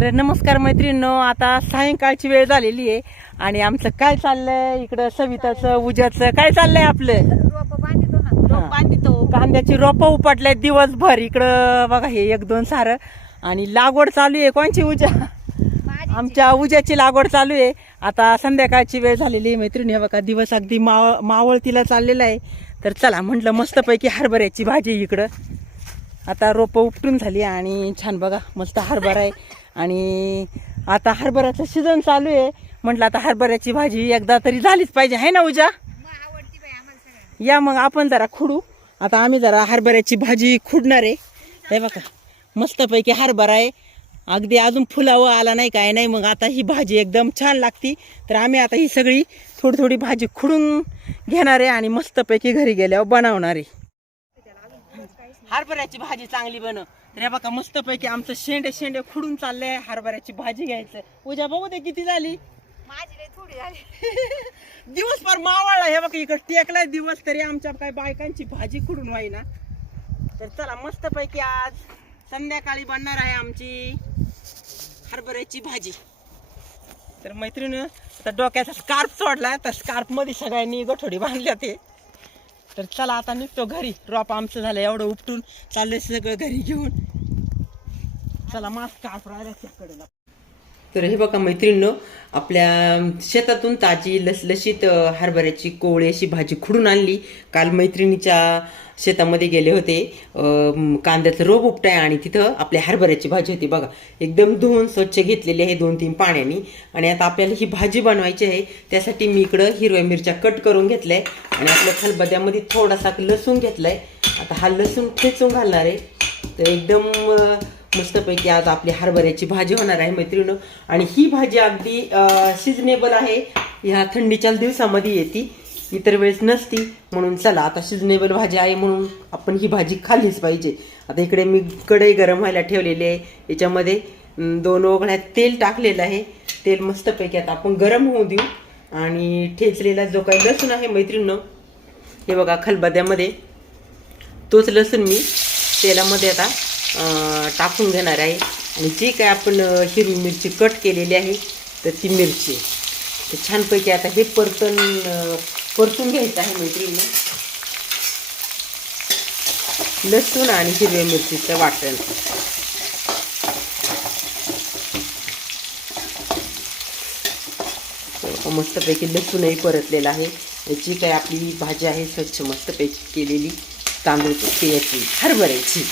तर नमस्कार मैत्रिणींनो, आता सायंकाळची वेळ झालेली आहे आणि आमचं काय चाललंय इकडं सविताचं उज्याचं काय चाललंय आपलं बांधितो कांद्याची रोपं उपटले दिवसभर इकडं बघा. हे एक दोन सारं आणि लागवड चालू आहे. कोणची उजा? आमच्या उज्याची लागवड चालू आहे. आता संध्याकाळची वेळ झालेली आहे मैत्रिणी. बघा दिवस अगदी मावळतीला चाललेला आहे. तर चला म्हटलं मस्तपैकी हरभऱ्याची भाजी इकडं आता रोपं उपटून झाली आणि छान बघा मस्त हरभरा आहे. आणि आता हरभऱ्याचं सीझन चालू आहे. म्हटलं आता हरभऱ्याची भाजी एकदा तरी झालीच पाहिजे, आहे ना उजा? या मग आपण जरा खुडू. आता आम्ही जरा हरभऱ्याची भाजी खुडणार आहे. हे बघा मस्तपैकी हरभरा आहे. अगदी अजून फुलावं आला नाही काय नाही. मग आता ही भाजी एकदम छान लागती. तर आम्ही आता ही सगळी थोडी थोडी भाजी खुडून घेणार आहे आणि मस्तपैकी घरी गेल्यावर बनवणार आहे. हरभऱ्याची भाजी चांगली बनव. तर हे बघा मस्तपैकी आमचं शेंडे खुडून चाललंय. हरभऱ्याची भाजी घ्यायचं. उद्या बघू दे किती झाली. माझी लय थोडी झाली. दिवस फार मावळला. हे बघा इकडे टेकलाय दिवस तरी आमच्या काय बायकांची भाजी खुडून व्हायना. तर चला मस्तपैकी आज संध्याकाळी बनणार आहे आमची हरभऱ्याची भाजी. तर मैत्रिणी आता डोक्याचा स्कार्फ सोडलाय. तर स्कार्फ मध्ये सगळ्यांनी गठोडी बांधल्या ते. तर चला आता निघतो घरी. रोप आमचं झालं एवढं उपटून चाललंय सगळं घरी घेऊन. चला मास्क स्कार्फ राहिला त्याकडे. तर हे बघा मैत्रिणींनो, आपल्या शेतातून ताजी लसलशीत हरभऱ्याची कोवळी अशी भाजी खुडून आणली. काल मैत्रिणीच्या शेतामध्ये गेले होते. कांद्याचं रोप उपटाय आणि तिथं आपल्या हरभऱ्याची भाजी होती बघा. एकदम धुवून स्वच्छ घेतलेली आहे 2-3 पाण्यानी. आणि आता आपल्याला ही भाजी बनवायची आहे. त्यासाठी मी इकडं हिरव्या मिरच्या कट करून घेतल्याय आणि आपल्या खलबत्त्यामध्ये थोडासा लसूण घेतलाय. आता हा लसूण ठेचून घालणार आहे. तर एकदम मस्तपैकी आज आपली हरभऱ्याची भाजी होणार आहे मैत्रिणींनो. आणि ही भाजी अगदी सिजनेबल आहे. ह्या थंडीच्या दिवसामध्ये येते, इतर वेळेस नसती. म्हणून चला आता सिजनेबल भाजी आहे म्हणून आपण ही भाजी खाल्लीच पाहिजे. आता इकडे मी कढई गरम व्हायला ठेवलेली आहे. याच्यामध्ये 2 ओघळ्यात तेल टाकलेलं आहे. तेल मस्तपैकी आता आपण गरम होऊ देऊ. आणि ठेचलेला जो काही लसूण आहे मैत्रिणींनो, हे बघा खलबत्त्यामध्ये तोच लसूण मी तेलामध्ये आता टाकून घेणार आहे. आणि जी काय आपण हिरवी मिरची कट केलेली आहे तर ती मिरची तर छानपैकी आता हे परतून घ्यायचं आहे मैत्रिणींनो. लसूण आणि हिरव्या मिरचीचं वाटण. मस्तपैकी लसूणही परतलेला आहे. याची काय आपली भाजी आहे स्वच्छ मस्तपैकी केलेली तांदूळ याची हरभऱ्याची.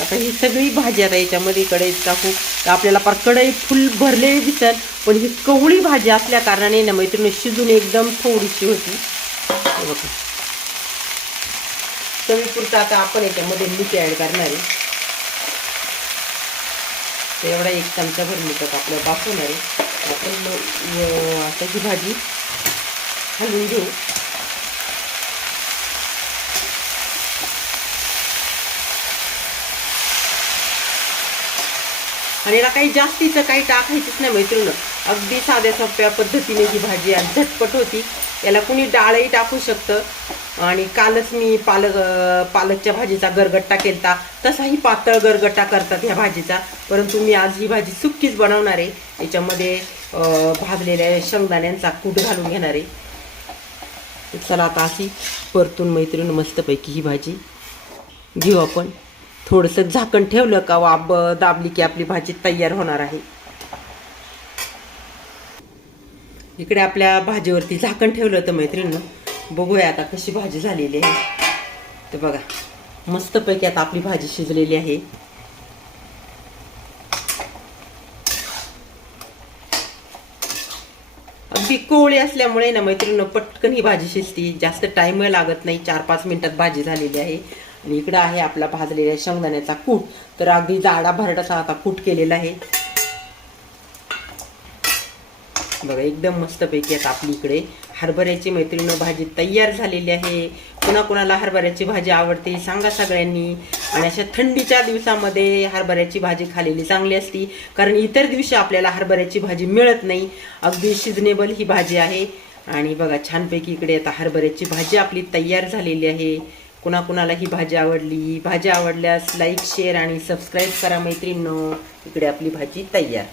आता ही सगळी भाजी आता याच्यामध्ये कढईत टाकू. तर आपल्याला पार कढई फुल भरलेली दिसेल, पण ही कवळी भाजी असल्या कारणाने ना मैत्रिणी शिजून एकदम थोडीशी होती. बघा चवीपुरतं आता आपण याच्यामध्ये मीठ ॲड करणार आहे. तर एवढा 1 चमचाभर मीठ आपल्याला टाकून आहे. आपण आता ही भाजी हलवून घेऊ. आणि याला काही जास्तीचं काही टाकायचंच नाही मैत्रिणी. अगदी साध्या सोप्या पद्धतीने ही भाजी आज झटपट होती. याला कुणी डाळही टाकू शकतं. आणि कालच मी पालकच्या भाजीचा गरगट्टा केलता. तसाही पातळ गरगट्टा करतात ह्या भाजीचा. परंतु मी आज ही भाजी सुक्कीच बनवणार आहे. याच्यामध्ये भाजलेल्या शेंगदाण्यांचा कूट घालून घेणार आहे. चला आता अशी परतून मैत्रिणी मस्तपैकी ही भाजी घेऊ आपण. थोडंसं झाकण ठेवलं का वाफ दाबली की आपली भाजी तयार होणार आहे. इकडे आपल्या भाजीवरती झाकण ठेवलं होतं मैत्रिणींनो. बघूया आता कशी भाजी झालेली आहे. तर बघा मस्तपैकी आता आपली भाजी शिजलेली आहे. अगदी कोवळी असल्यामुळे ना मैत्रिणींनो पटकन ही भाजी शिजती. जास्त टाइम लागत नाही. 4-5 मिनिटात भाजी झालेली आहे. आणि इकडं आहे आपला भाजलेल्या शेंगदाण्याचा कूट. तर अगदी जाडा भरडाचा आता कूट केलेला आहे बघा. एकदम मस्तपैकी आता आपली इकडे हरभऱ्याची मैत्रिणींनो भाजी तयार झालेली आहे. कोणाकोणाला हरभऱ्याची भाजी आवडते सांगा सगळ्यांनी. आणि अशा थंडीच्या दिवसामध्ये हरभऱ्याची भाजी खाल्लेली चांगली असती, कारण इतर दिवशी आपल्याला हरभऱ्याची भाजी मिळत नाही. अगदी सिजनेबल ही भाजी आहे. आणि बघा छानपैकी इकडे आता हरभऱ्याची भाजी आपली तयार झालेली आहे. कुणाकुणाला ही भाजी आवडली. भाजी आवडल्यास लाईक शेअर आणि सबस्क्राईब करा मैत्रिणींनो. इकडे आपली भाजी तयार.